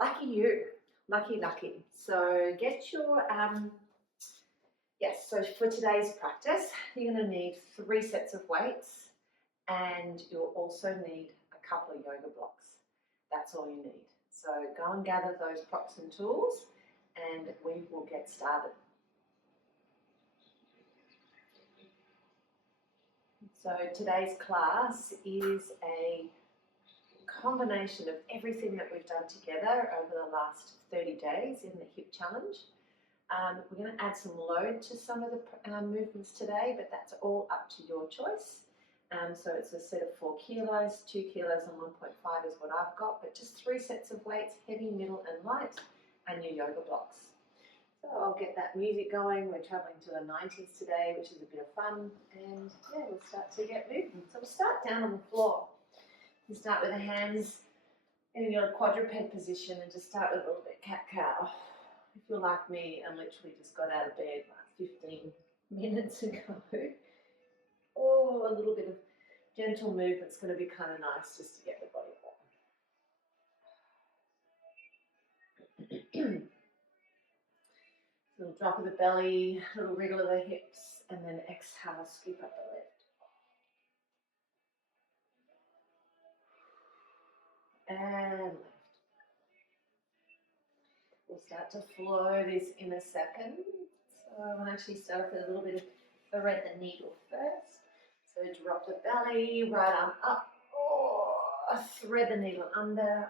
Lucky you, lucky. So get your, yes, so for today's practice, you're going to need 3 sets of weights and you'll also need a couple of yoga blocks. That's all you need. So go and gather those props and tools and we will get started. So today's class is a combination of everything that we've done together over the last 30 days in the hip challenge. We're going to add some load to some of the movements today, but that's all up to your choice. So it's a set of 4 kilos, 2 kilos and 1.5 is what I've got, but just 3 sets of weights, heavy, middle and light, and your yoga blocks. So I'll get that music going. We're traveling to the 90s today, which is a bit of fun, and yeah, we'll start to get moving. So we'll start down on the floor. You start with the hands in your quadruped position and just start with a little bit cat-cow. If you're like me and literally just got out of bed like 15 minutes ago, oh, a little bit of gentle movement's going to be kind of nice just to get the body warm. Little drop of the belly, little wriggle of the hips, and then exhale, scoop up the left. And left. We'll start to flow this in a second. So I'm going to actually start off with a little bit of thread the needle first. So drop the belly, right arm up. Oh, thread the needle under.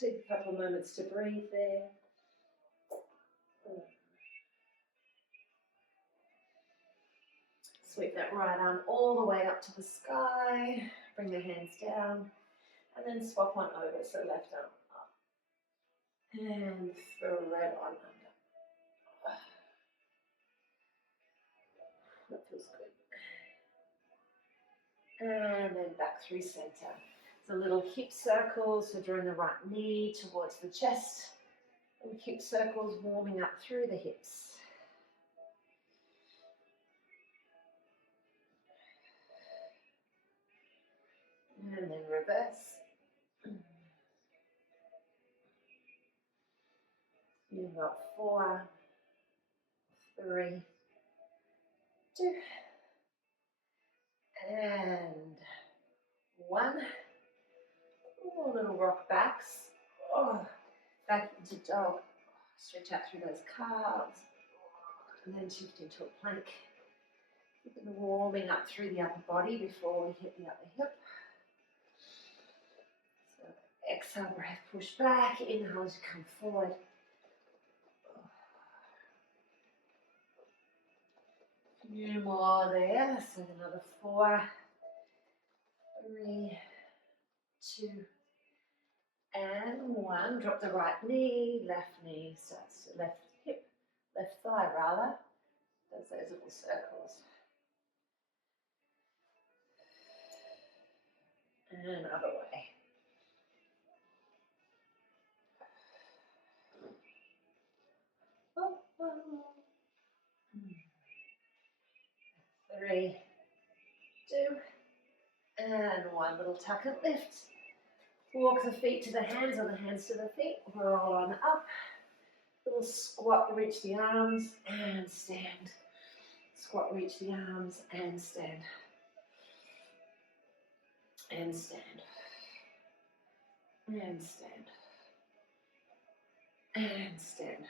Take a couple of moments to breathe there. Sweep that right arm all the way up to the sky. Bring the hands down. And then swap one over, so left arm up. And thread on under. That feels good. And then back through center. So little hip circles, so drawing the right knee towards the chest. And hip circles warming up through the hips. And then reverse. You've got 4, 3, 2, and 1. Oh, little rock backs. Oh, back into dog. Stretch out through those calves. And then shift into a plank. Keep it warming up through the upper body before we hit the upper hip. So exhale, breath, push back. Inhale as you come forward. A few more there. So another 4, 3, 2, and 1. Drop the right knee, left knee starts to left hip, left thigh rather. Does those little circles. And other way. Oh, oh. 3, 2, and 1. Little tuck and lift. Walk the feet to the hands or the hands to the feet. Roll on up. Little squat, reach the arms and stand. Squat, reach the arms and stand. And stand. And stand. And stand.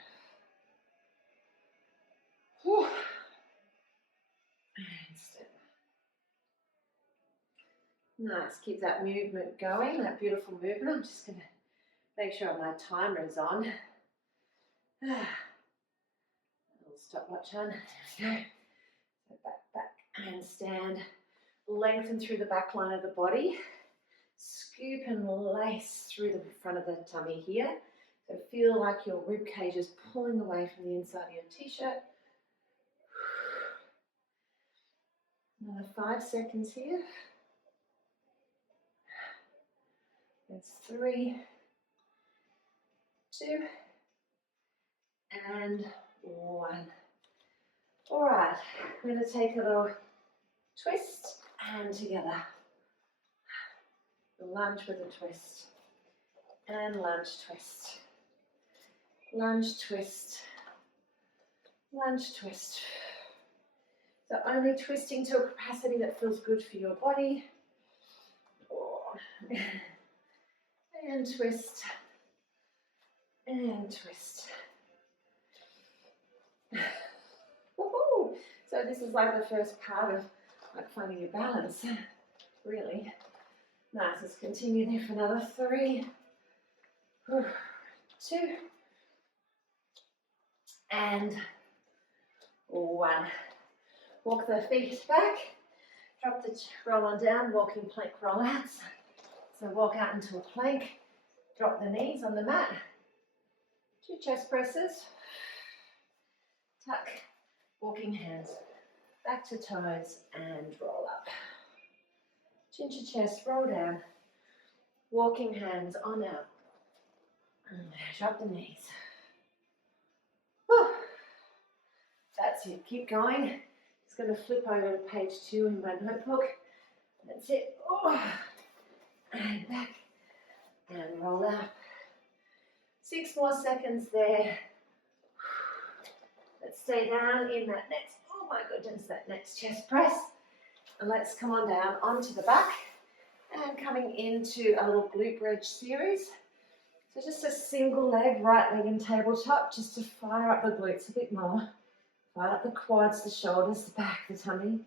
Whew. And stand. Nice, keep that movement going, that beautiful movement. I'm just going to make sure my timer is on. A little stopwatch on. There we go. So back, and stand. Lengthen through the back line of the body. Scoop and lace through the front of the tummy here. So feel like your rib cage is pulling away from the inside of your t-shirt. Another 5 seconds here. That's 3, 2, and 1. All right, I'm going to take a little twist and together. The lunge with a twist. and lunge twist. Lunge twist. Lunge twist. So only twisting to a capacity that feels good for your body. And twist. And twist. Woohoo! So this is like the first part of like finding your balance, really. Nice, let's continue there for another 3, 2, and 1. Walk the feet back, drop the roll on down, walking plank rollouts. So walk out into a plank, drop the knees on the mat, 2 chest presses, tuck, walking hands back to toes and roll up. Chin to chest, roll down, walking hands on out, drop the knees. Whew. That's it, keep going. Just going to flip over to page 2 in my notebook. That's it. Oh. And back and roll up. 6 more seconds there. Let's stay down in that next, oh my goodness, that next chest press. And let's come on down onto the back and coming into a little glute bridge series. So just a single leg, right leg in tabletop, just to fire up the glutes a bit more. Fire up the quads, the shoulders, the back, the tummy.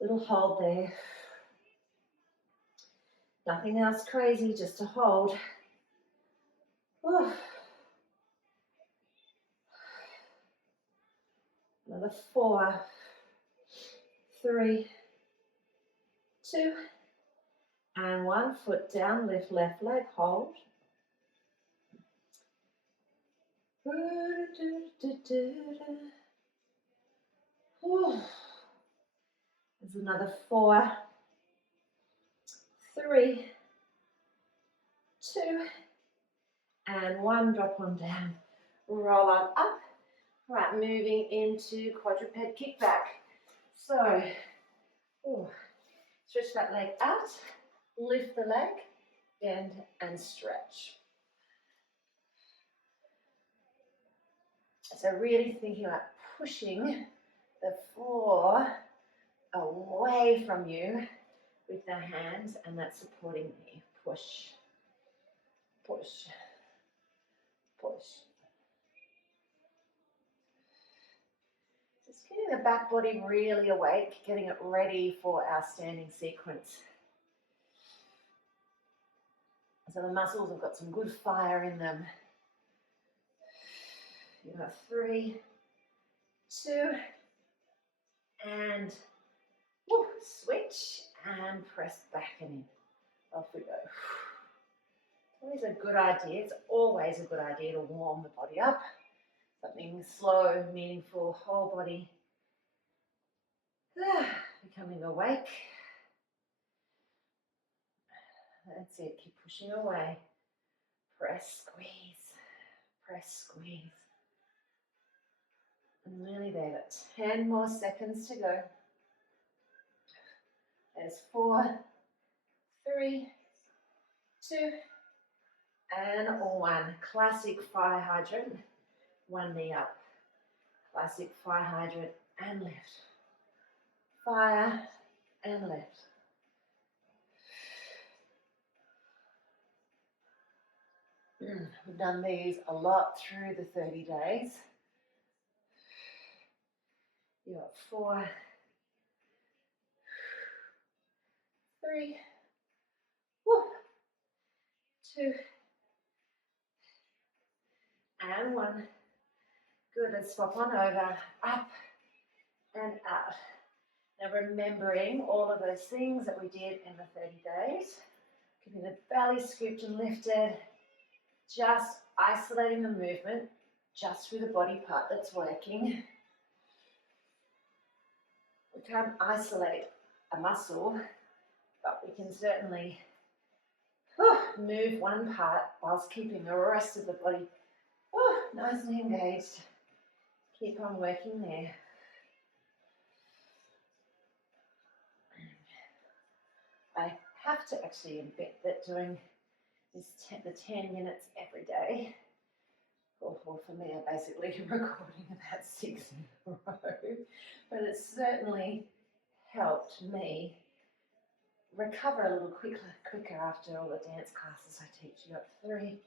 Little hold there. Nothing else crazy, just a hold. Whew. Another 4, 3, 2, and 1. Foot down, lift left leg, hold. There's another 4, 3, 2, and 1. Drop on down, roll on up. Right, moving into quadruped kickback. So, stretch that leg out, lift the leg, bend and stretch. So really thinking about pushing the floor away from you with the hands and that supporting knee. Push, push, push. Just getting the back body really awake, getting it ready for our standing sequence. So the muscles have got some good fire in them. You have 3, 2, and switch and press back and in. Off we go. Always a good idea. It's always a good idea to warm the body up. Something slow, meaningful, whole body. Becoming awake. That's it. Keep pushing away. Press, squeeze. Press, squeeze. And nearly there. Got 10 more seconds to go. There's 4, 3, 2, and 1. Classic fire hydrant. 1 knee up. Classic fire hydrant and lift. Fire and lift. We've done these a lot through the 30 days. You got 4, 3, 2, and 1. Good, let's swap on over, up and out. Now remembering all of those things that we did in the 30 days, keeping the belly scooped and lifted, just isolating the movement, just through the body part that's working. We can't isolate a muscle, but we can certainly move one part whilst keeping the rest of the body nicely engaged. Keep on working there. I have to actually admit that doing is the 10 minutes every day. Or for me, I'm basically recording about 6 in a row. But it's certainly helped me recover a little quicker after all the dance classes I teach. You got 3,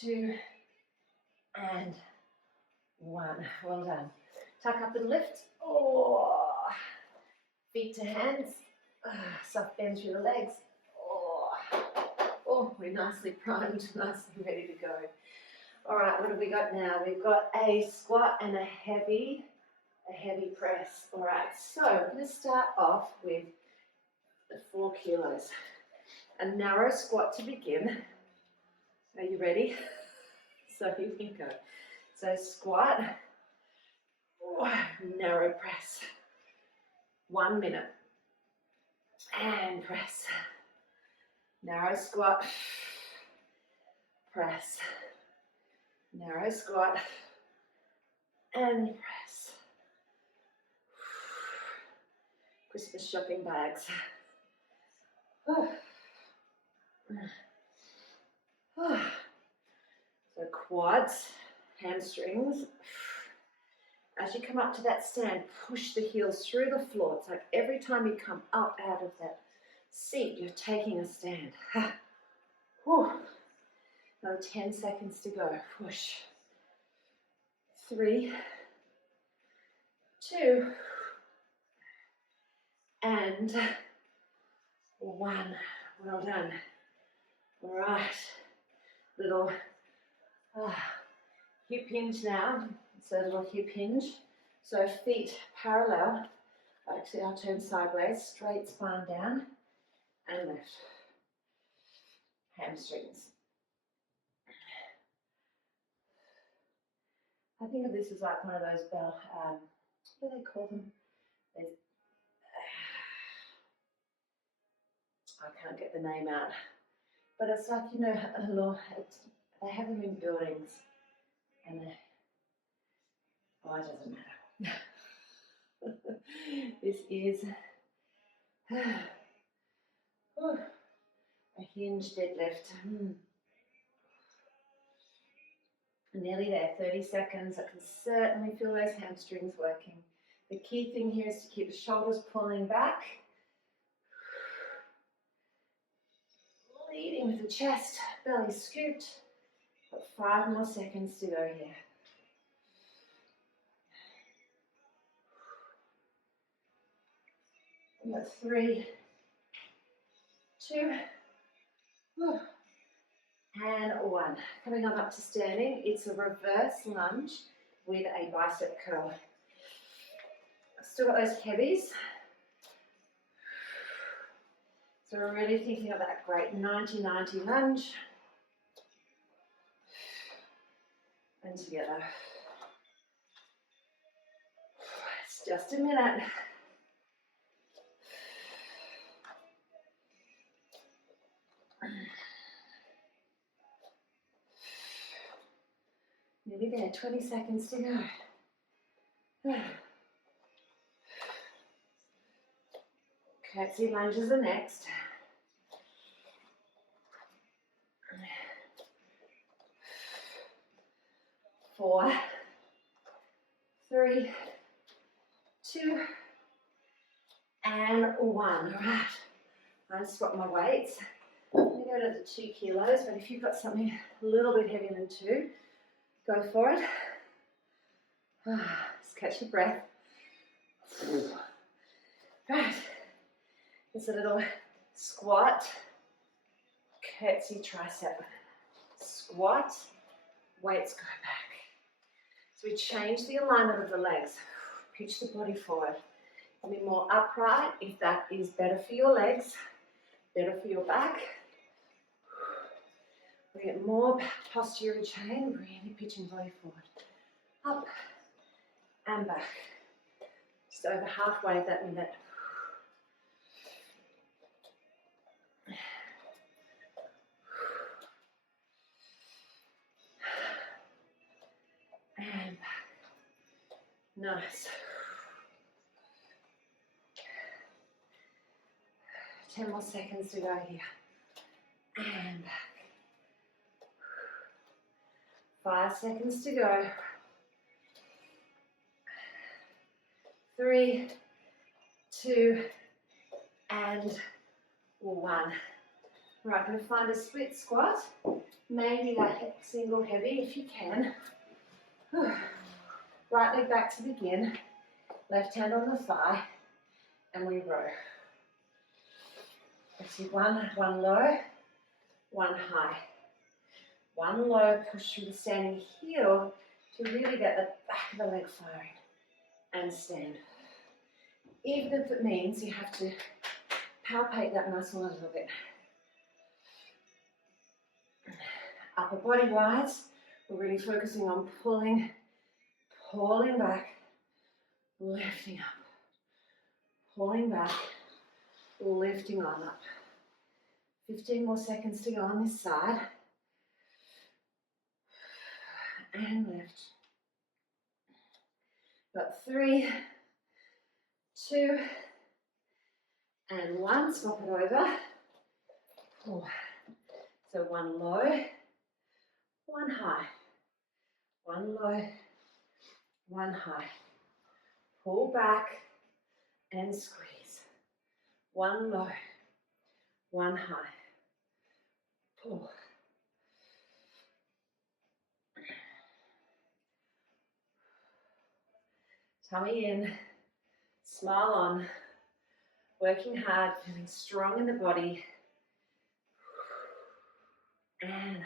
2, and 1. Well done. Tuck up and lift. Oh, feet to hands. Soft bend through the legs. Oh, we're nicely primed, nicely ready to go. All right, what have we got now? We've got a squat and a heavy press. All right, so I'm going to start off with the 4 kilos. A narrow squat to begin. Are you ready? So here we go. So squat, narrow press. 1 minute. And press. Narrow squat, press. Narrow squat, and press. Christmas shopping bags. So quads, hamstrings. As you come up to that stand, push the heels through the floor. It's like every time you come up out of that seat, you're taking a stand. Another 10 seconds to go. Push. 3, 2, and 1. Well done. All right. Little hip hinge now. So a little hip hinge. So feet parallel. Actually, I'll turn sideways. Straight spine down and lift. Hamstrings. I think of this as like one of those bell, what do they call them? I can't get the name out. But it's like, you know, they have them in buildings. And it doesn't matter. This is a hinge deadlift. Nearly there, 30 seconds. I can certainly feel those hamstrings working. The key thing here is to keep the shoulders pulling back. Leading with the chest, belly scooped. Got 5 more seconds to go here. We've got 3, 2, and 1. Coming on up to standing, it's a reverse lunge with a bicep curl. I've still got those heavies. So we're really thinking of that great 90-90 lunge. And together. It's just a minute. Nearly there, 20 seconds to go. Curtsy lunges are next. 4, 3, 2, and 1. All right. I swap my weights. I'm going to go to the 2 kilos, but if you've got something a little bit heavier than 2, go for it. Just catch your breath. Right. It's a little squat, curtsy tricep. Squat, weights go back. So we change the alignment of the legs. Pitch the body forward. Be more upright if that is better for your legs, better for your back. We get more posterior chain, really pitching body forward. Up and back. Just over halfway of that minute. And back. Nice. 10 more seconds to go here. And back. 5 seconds to go. 3, 2, and 1. Right, going to find a split squat. Maybe that single heavy if you can. Right leg back to begin. Left hand on the thigh, and we row. Let's see, one low, one high. One low, push through the standing heel to really get the back of the leg firing. And stand. Even if it means you have to palpate that muscle a little bit. Upper body wise, we're really focusing on pulling back, lifting up. Pulling back, lifting on up. 15 more seconds to go on this side. And lift. Got 3, 2, and 1. Swap it over. So one low, one high. One low, one high. Pull back and squeeze. One low, one high. Pull. Tummy in, smile on, working hard, feeling strong in the body. And up.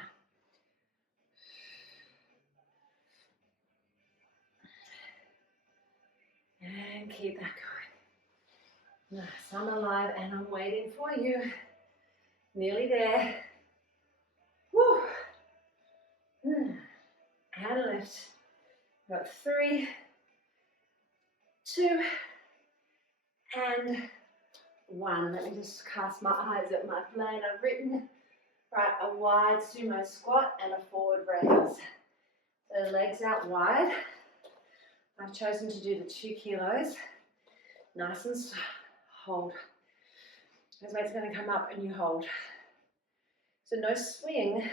And keep that going. Nice, I'm alive and I'm waiting for you. Nearly there. Woo. And lift. Got 3, 2, and 1. Let me just cast my eyes at my plane. I've written, right, a wide sumo squat and a forward raise. So legs out wide. I've chosen to do the 2 kilos. Nice and slow. Hold. Those weights are going to come up and you hold. So no swing.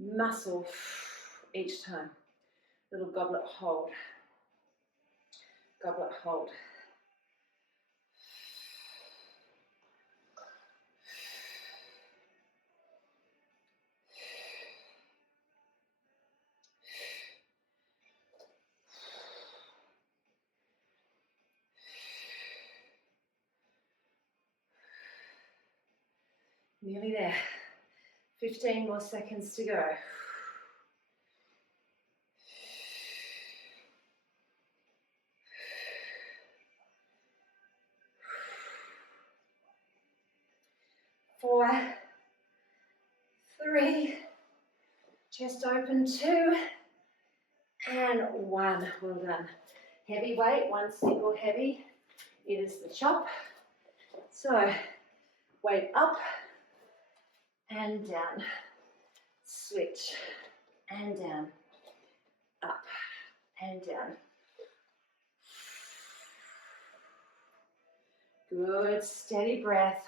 Muscle each time. Little goblet hold. Goblet hold. Nearly there. 15 more seconds to go. Four, 3, chest open, 2, and 1. Well done. Heavy weight, one single heavy. It is the chop. So, weight up and down. Switch and down. Up and down. Good, steady breath.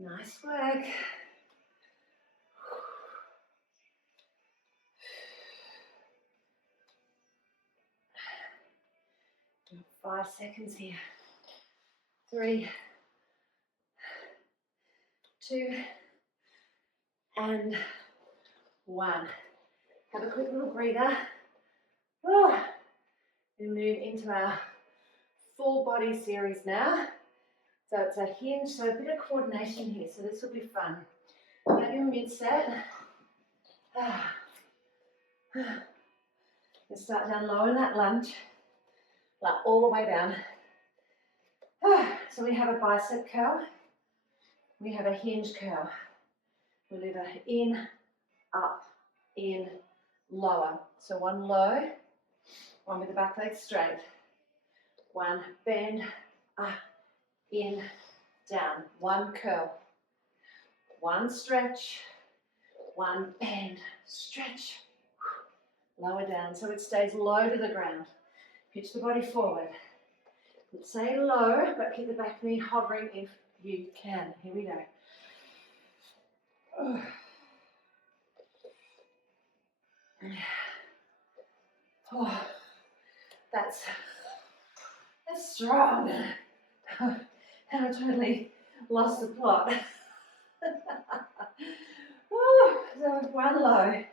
Nice work. 5 seconds here. 3, 2, and 1. Have a quick little breather. We move into our full body series now. So it's a hinge, so a bit of coordination here, so this will be fun. Have your mid-set. You start down low in that lunge, like all the way down. So we have a bicep curl, we have a hinge curl. We live in, up, in, lower. So one low, one with the back leg straight. One bend, up, in, down. One curl. One stretch, one bend, stretch, lower down so it stays low to the ground. Pitch the body forward. Let's say low, but keep the back knee hovering if you can. Here we go. Oh, that's strong. And I totally lost the plot. So one low.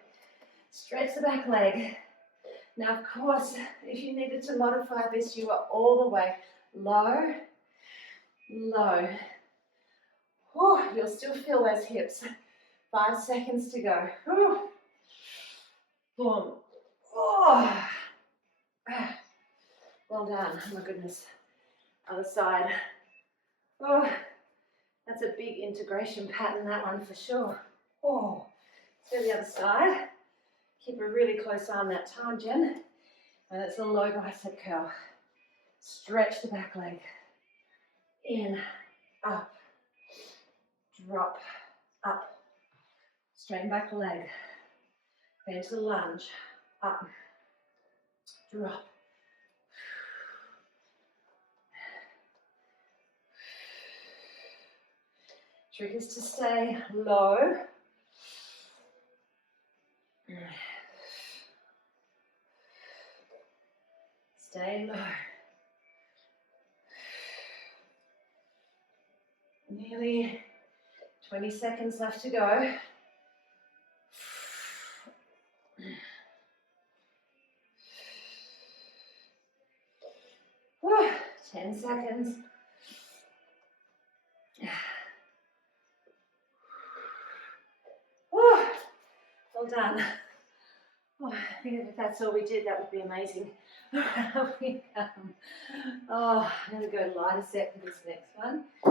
Stretch the back leg. Now, of course, if you needed to modify this, you are all the way low, low. You'll still feel those hips. 5 seconds to go. Boom. Well done. Oh my goodness. Other side. That's a big integration pattern, that one for sure. Let's go to the other side. Keep a really close eye on that time, Jen. And it's a low bicep curl. Stretch the back leg. In, up, drop, up. Straighten back leg. Bend to the lunge. Up, drop. Trick is to stay low. Stay low. Nearly 20 seconds left to go. 10 seconds. Well done. I think if that's all we did, that would be amazing. I'm going to go lighter set for this next one. A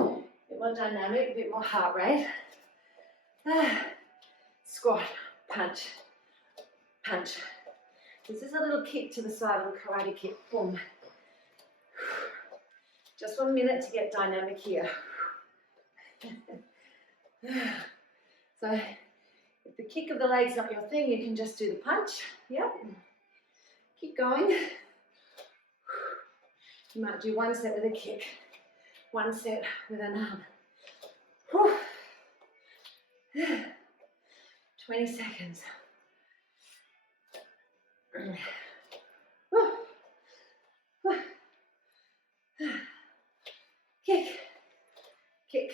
bit more dynamic, a bit more heart rate. Squat, punch, punch. This is a little kick to the side of a karate kick. Boom. Just 1 minute to get dynamic here. So, if the kick of the leg's not your thing, you can just do the punch. Yep. Keep going. You might do 1 set with a kick, 1 set with an arm. 20 seconds. Kick, kick.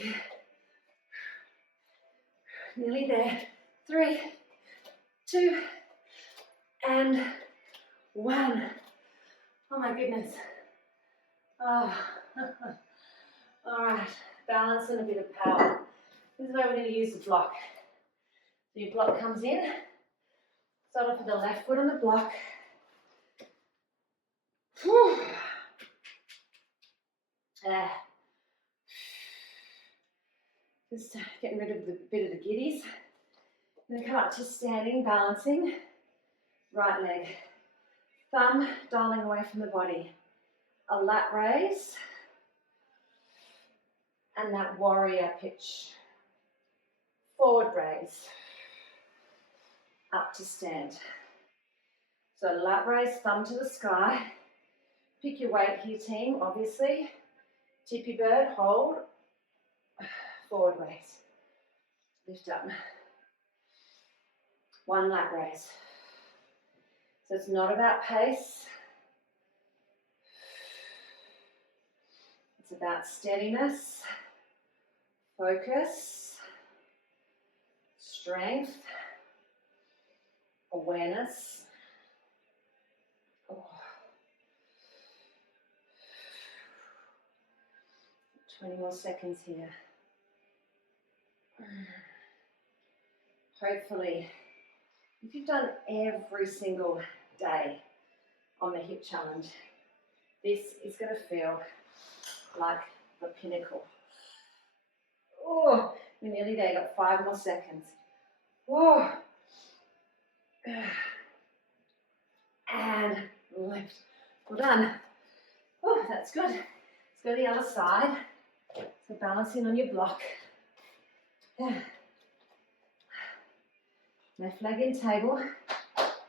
Nearly there. 3, 2, and 1. Oh my goodness. All right, balance and a bit of power. This is where we're going to use the block. So your block comes in. Start off with the left foot on the block. Just getting rid of the bit of the giddies. I'm going to come up to standing, balancing. Right leg. Thumb dialing away from the body. A lat raise. And that warrior pitch. Forward raise. Up to stand. So lat raise, thumb to the sky. Pick your weight here, team, obviously. Tippy bird, hold. Forward raise. Lift up. 1 lat raise. So it's not about pace. It's about steadiness, focus, strength, awareness. 20 more seconds here. Hopefully, if you've done every single day on the hip challenge, this is going to feel like the pinnacle. We're nearly there. Got 5 more seconds. And lift. Well done. That's good. Let's go to the other side. So balancing on your block. Left leg in table,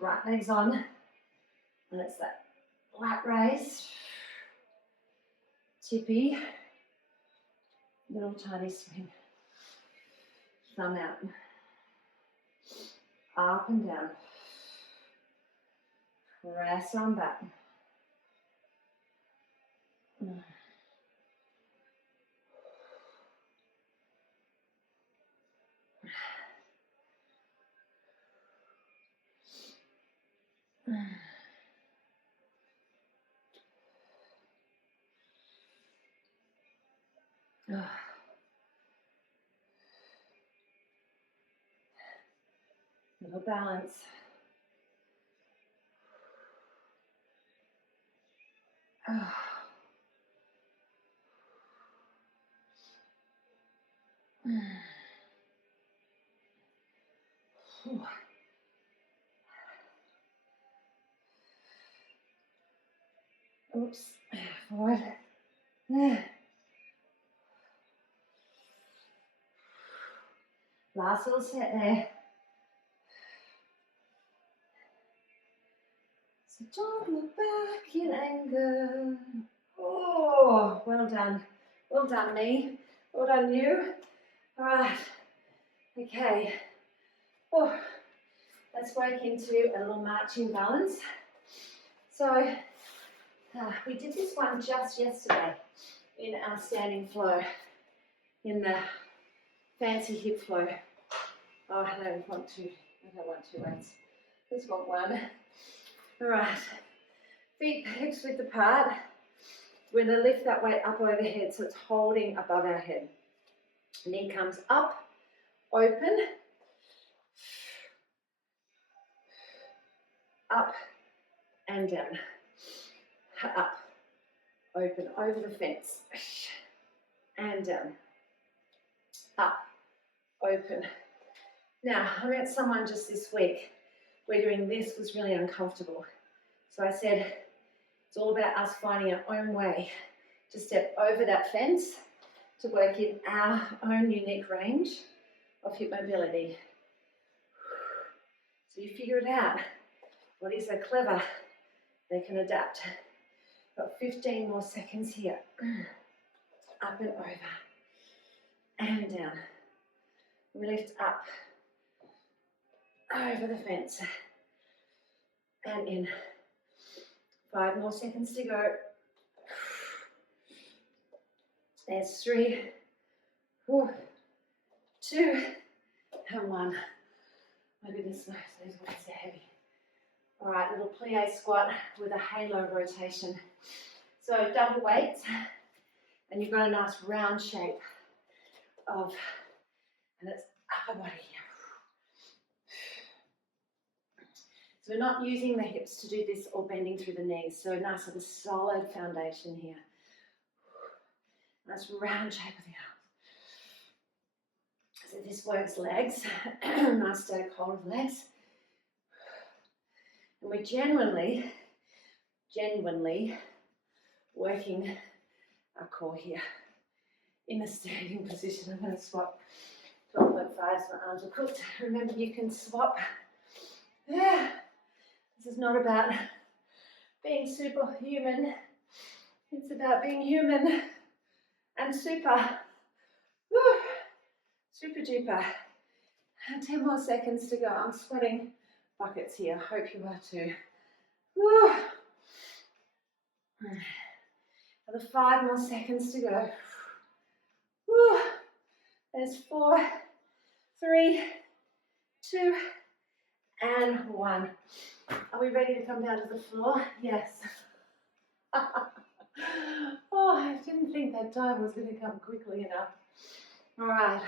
right leg's on, and it's that lat raise, tippy, little tiny swing, thumb out, up and down, press on back. Little balance. Oops, forward. Last little set there. So don't look back in anger. Oh, well done. Well done, me. Well done, you. All right. Okay. Oh, let's work into a little marching balance. So, we did this one just yesterday in our standing flow, in the fancy hip flow. Oh, I don't want two weights. Just want one. All right. Feet hips width apart. We're going to lift that weight up overhead so it's holding above our head. Knee comes up, open, up and down, up, open, over the fence, and down, up, open. Now, I met someone just this week where doing this was really uncomfortable. So I said, it's all about us finding our own way to step over that fence to work in our own unique range of hip mobility. So you figure it out. Bodies are clever, they can adapt. Got 15 more seconds here. Up and over, and down. We lift up, over the fence, and in. 5 more seconds to go. There's 3, 2, and 1. My goodness, no, those weights are heavy. All right, little plie squat with a halo rotation. So double weights, and you've got a nice round shape of, and it's upper body here. So we're not using the hips to do this or bending through the knees. So nice of a solid foundation here. Nice round shape of the arms. So this works legs, nice static hold of legs. And we're genuinely working our core here in a standing position. I'm going to swap 12.5 so my arms are cooked. Remember, you can swap. Yeah. This is not about being superhuman. It's about being human and super. Woo. Super duper. 10 more seconds to go. I'm sweating buckets here. Hope you are too. Woo. Another 5 more seconds to go. Woo. There's 4, 3, 2, and 1. Are we ready to come down to the floor? Yes. Oh, I didn't think that time was going to come quickly enough. All right.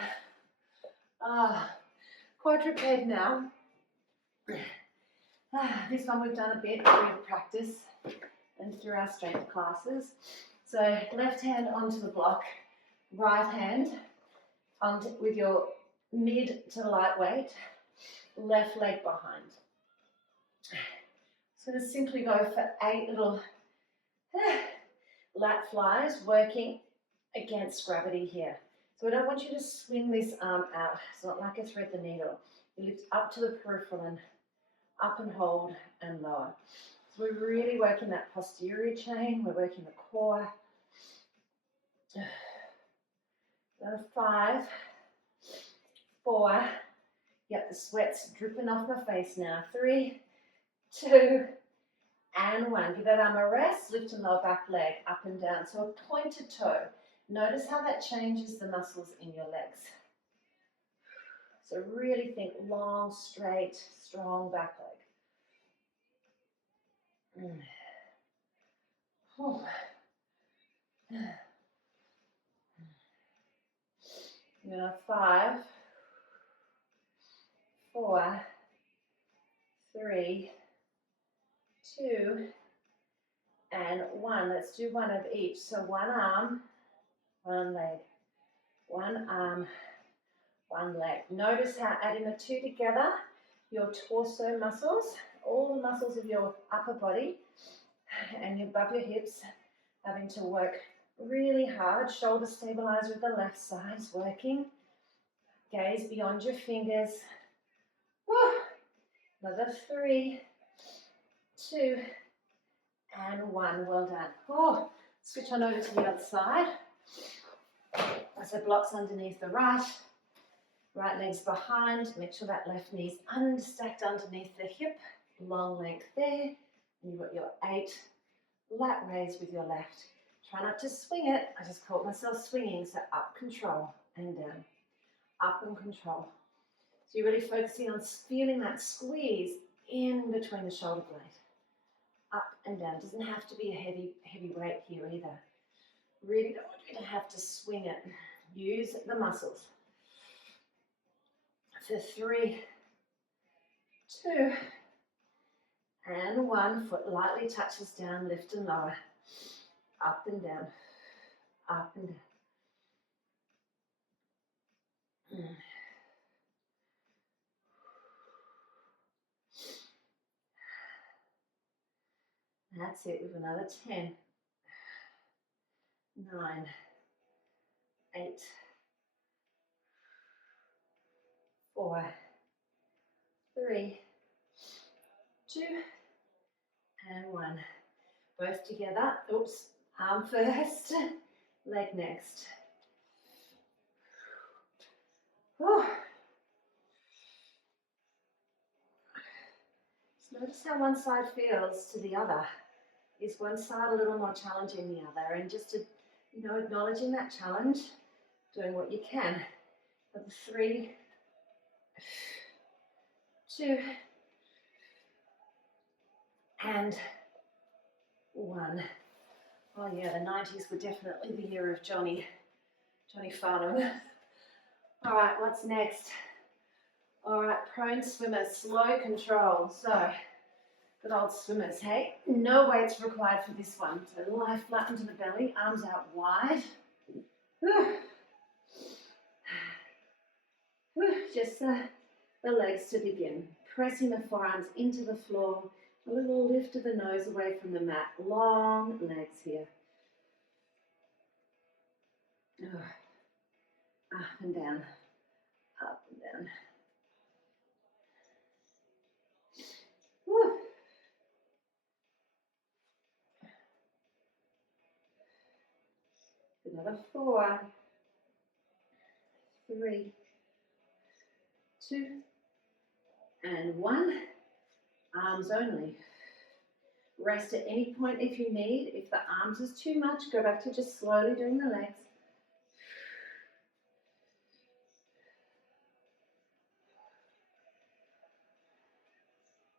Quadruped now. This one we've done a bit through practice and through our strength classes. So left hand onto the block, right hand onto, with your mid to light weight, left leg behind. So going to simply go for 8 little lat flies, working against gravity here. So I don't want you to swing this arm out. It's not like a thread the needle. You lift up to the peripheral and up and hold and lower. So we're really working that posterior chain. We're working the core. Another 5, 4. Get the sweats dripping off my face now. 3, 2, and 1. Give that arm a rest. Lift and lower back leg up and down. So a pointed toe. Notice how that changes the muscles in your legs. So really think long, straight, strong back leg. Oh. You're gonna 5, 4, 3, 2, and 1. Let's do one of each. So one arm, one leg, one arm, one leg. Notice how adding the two together, your torso muscles, all the muscles of your upper body and above your hips, having to work really hard. Shoulder stabilizer with the left side is working. Gaze beyond your fingers. Woo. Another 3, 2, and 1. Well done. Oh, switch on over to the other side. So blocks underneath the right. Right leg's behind. Make sure that left knee's stacked underneath the hip. Long length there. And you've got your 8 lat raise with your left. Try not to swing it. I just caught myself swinging. So up, control, and down. Up and control. So you're really focusing on feeling that squeeze in between the shoulder blade. Up and down. Doesn't have to be a heavy weight here either. Really don't want you to have to swing it. Use the muscles. So 3, 2, and 1. Foot lightly touches down, lift and lower. Up and down. Up and down. That's it, with another 10, 9, 8, 4, 3, 2, and 1. Both together. Oops, arm first, leg next. Whew. Just notice how one side feels to the other. Is one side a little more challenging than the other? And just to, acknowledging that challenge, doing what you can. 3, 2, and 1. Oh yeah, the 90s were definitely the year of Johnny Farnham. All right, what's next? All right, prone swimmers, slow control. So, good old swimmers, hey? No weights required for this one. So lie flat into the belly, arms out wide. Just the legs to begin. Pressing the forearms into the floor. A little lift of the nose away from the mat. Long legs here. Up and down. Up and down. Woo. Another 4, 3, 2, and 1. Arms only. Rest at any point if you need. If the arms is too much, go back to just slowly doing the legs.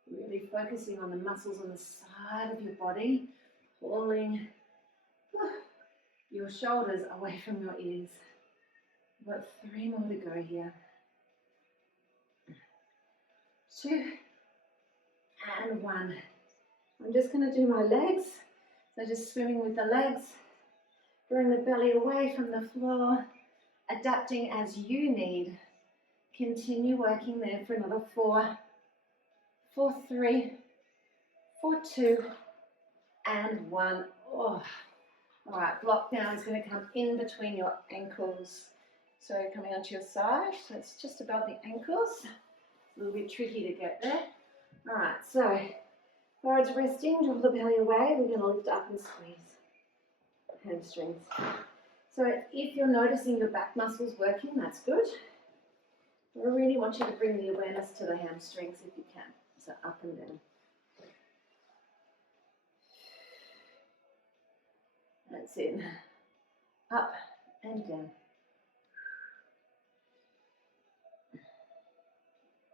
Really focusing on the muscles on the side of your body, pulling your shoulders away from your ears. We've got 3 more to go here. 2, and 1. I'm just going to do my legs. So just swimming with the legs. Bring the belly away from the floor. Adapting as you need. Continue working there for another 4, 4, 3, 4, 2, and 1. Oh. All right, block down is going to come in between your ankles. So coming onto your side, so it's just above the ankles. A little bit tricky to get there. All right, so forehead's resting, draw the belly away. We're going to lift up and squeeze hamstrings. So if you're noticing your back muscles working, that's good. I really want you to bring the awareness to the hamstrings if you can. So up and down. That's it. Up and down.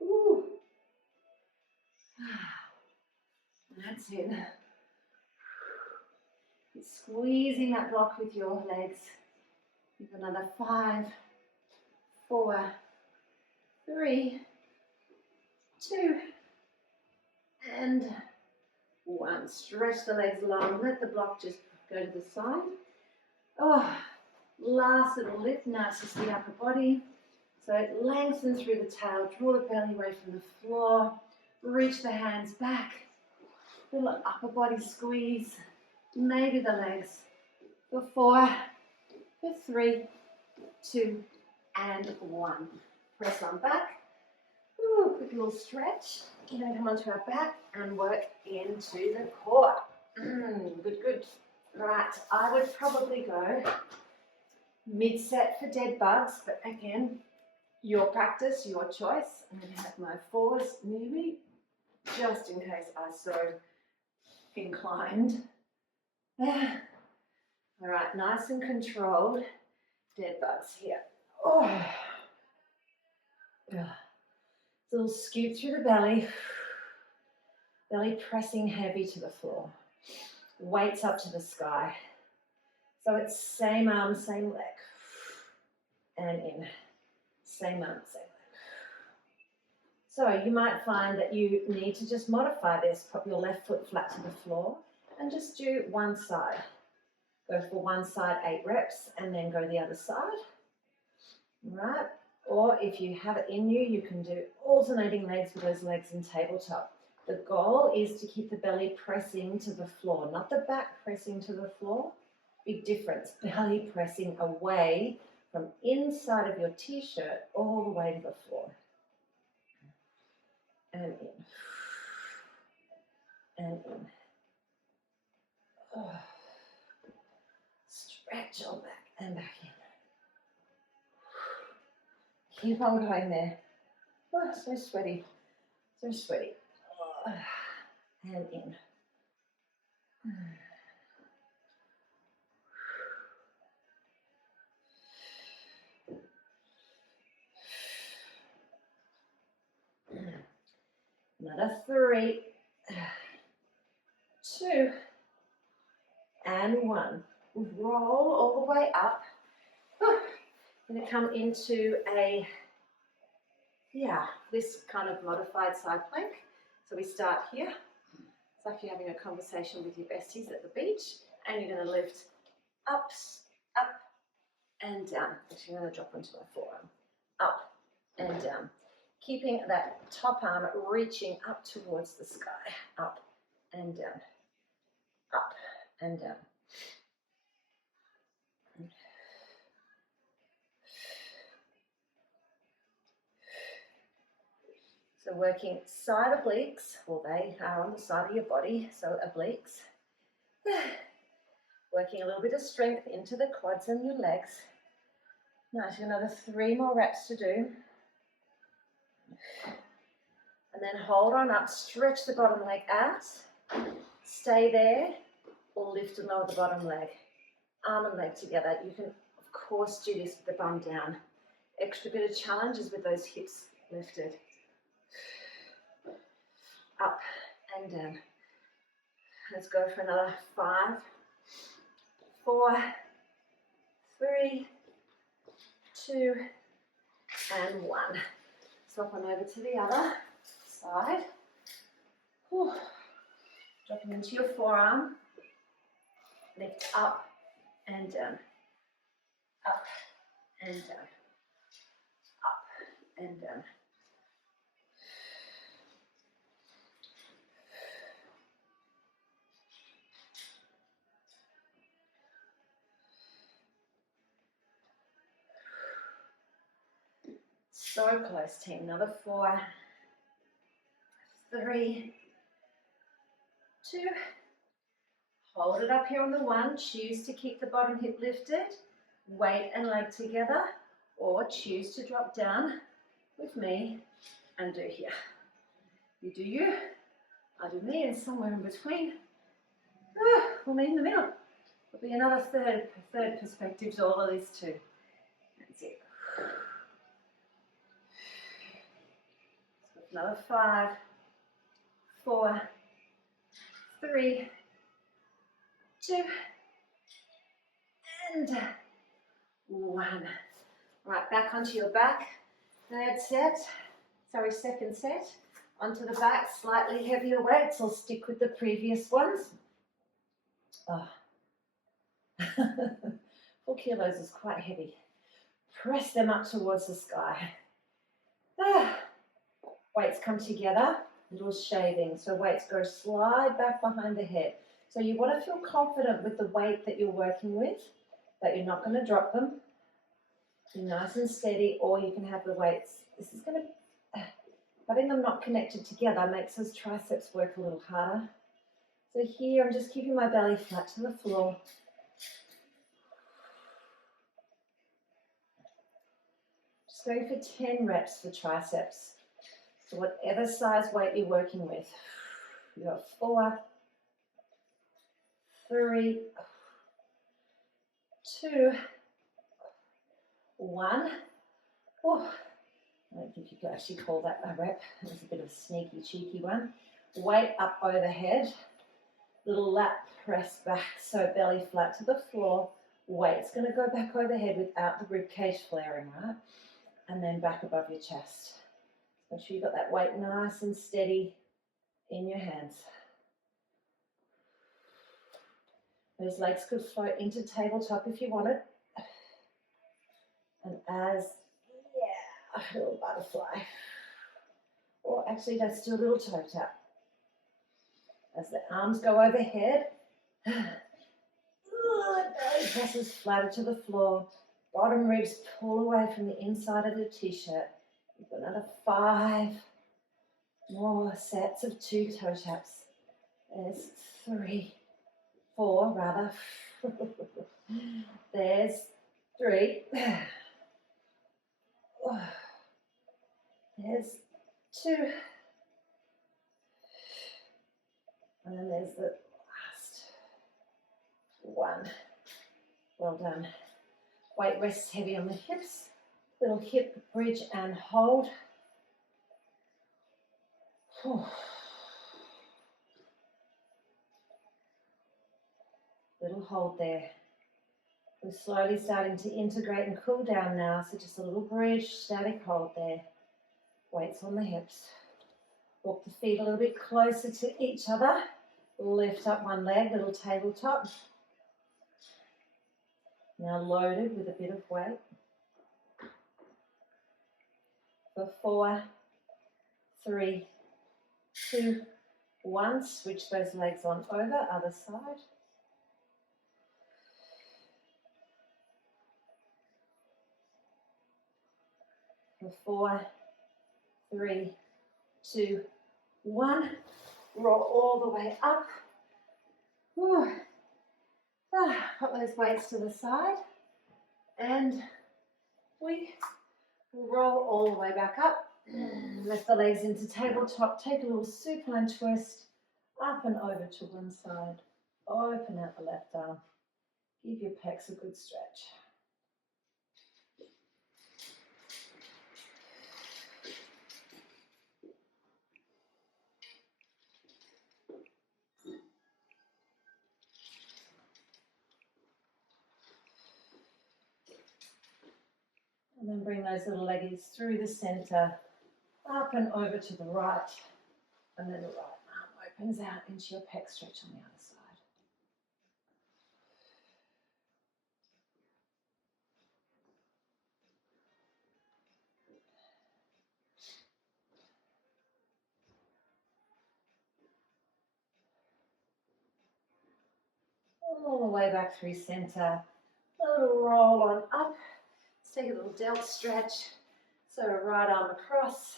Ooh. That's it. Keep squeezing that block with your legs. Give another 5, 4, 3, 2, and 1. Stretch the legs long. Let the block just go to the side. Oh, last little lift. Now it's just the upper body. So lengthen through the tail. Draw the belly away from the floor. Reach the hands back. Little upper body squeeze. Maybe the legs. For 4, for 3, 2, and 1. Press on back. Ooh, quick little stretch. Then come onto our back and work into the core. Good, good. Right, I would probably go mid-set for dead bugs, but again, your practice, your choice. I'm going to have my 4s near me, just in case I so inclined. All right, nice and controlled dead bugs here. Oh. A little scoop through the belly, belly pressing heavy to the floor. Weights up to the sky. So it's same arm, same leg. And in. Same arm, same leg. So you might find that you need to just modify this. Put your left foot flat to the floor and just do one side. Go for one side 8 reps and then go the other side. Right? Or if you have it in you, you can do alternating legs with those legs in tabletop. The goal is to keep the belly pressing to the floor, not the back pressing to the floor. Big difference. Belly pressing away from inside of your t-shirt all the way to the floor. And in. And in. Oh. Stretch on back and back in. Keep on going there. Oh, so sweaty. So sweaty. Oh. And in. Another 3, 2, and 1. Roll all the way up. Going to come into this kind of modified side plank. So we start here. It's like you're having a conversation with your besties at the beach, and you're going to lift up, and down. Actually, I'm going to drop onto my forearm. Up and down. Keeping that top arm reaching up towards the sky. Up and down. Up and down. So working side obliques, well, they are on the side of your body, so obliques. Working a little bit of strength into the quads and your legs. Nice, another 3 more reps to do. And then hold on up, stretch the bottom leg out. Stay there, or lift and lower the bottom leg. Arm and leg together. You can, of course, do this with the bum down. Extra bit of challenge is with those hips lifted. Up and down. Let's go for another 5, 4, 3, 2, and 1. Swap on over to the other side. Whew. Dropping into your forearm. Lift up and down. Up and down. Up and down. So close, team. Another 4, 3, 2. Hold it up here on the 1. Choose to keep the bottom hip lifted. Weight and leg together. Or choose to drop down with me and do here. You do you, I do me, and somewhere in between, we'll meet in the middle. There'll be another third perspective to all of this too. That's it. Another 5, 4, 3, 2, and 1. Right, back onto your back. Second set. Onto the back, slightly heavier weights. I'll stick with the previous ones. Oh. 4 kilos is quite heavy. Press them up towards the sky. Weights come together, little shaving. So weights go slide back behind the head. So you want to feel confident with the weight that you're working with, that you're not going to drop them. Be nice and steady, or you can have the weights. This is going to, having them not connected together makes those triceps work a little harder. So here I'm just keeping my belly flat to the floor. Just going for 10 reps for triceps. So whatever size weight you're working with. You got 4, 3, 2, 1. Oh, I don't think you could actually call that a rep. It was a bit of a sneaky, cheeky one. Weight up overhead. Little lat press back, so belly flat to the floor. Weight's going to go back overhead without the rib cage flaring, right? And then back above your chest. Make sure you've got that weight nice and steady in your hands. Those legs could float into tabletop if you want it. And as, a little butterfly. Or actually, let's do a little toe tap. As the arms go overhead, belly presses flatter to the floor. Bottom ribs pull away from the inside of the t-shirt. You've got another 5 more sets of 2 toe taps. There's 3, 4 rather. There's 3. There's 2. And then there's the last 1. Well done. Weight rests heavy on the hips. Little hip bridge and hold. Little hold there. We're slowly starting to integrate and cool down now, so just a little bridge, static hold there. Weights on the hips. Walk the feet a little bit closer to each other. Lift up one leg, little tabletop. Now loaded with a bit of weight. For 4, 3, 2, 1. Switch those legs on over, other side. For 4, 3, 2, 1. Roll all the way up. Put those weights to the side. And we roll all the way back up. Lift the legs into tabletop. Take a little supine twist. Up and over to one side. Open out the left arm. Give your pecs a good stretch. And then bring those little leggies through the center, up and over to the right. And then the right arm opens out into your pec stretch on the other side. All the way back through center. A little roll on up. Let's take a little delt stretch. So right arm across.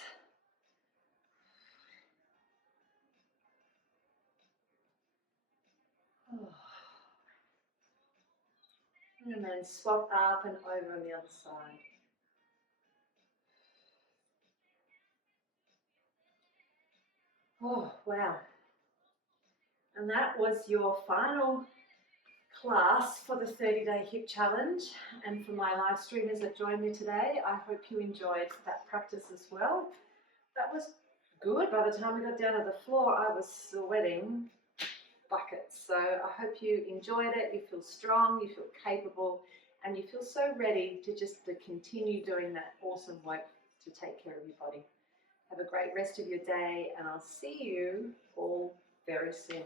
And then swap up and over on the other side. Oh, wow. And that was your final class for the 30-day hip challenge. And for my live streamers that joined me today, I hope you enjoyed that practice as well. That was good. By the time we got down to the floor, I was sweating buckets. So I hope you enjoyed it. You feel strong, you feel capable, and you feel so ready to continue doing that awesome work to take care of your body. Have a great rest of your day, and I'll see you all very soon.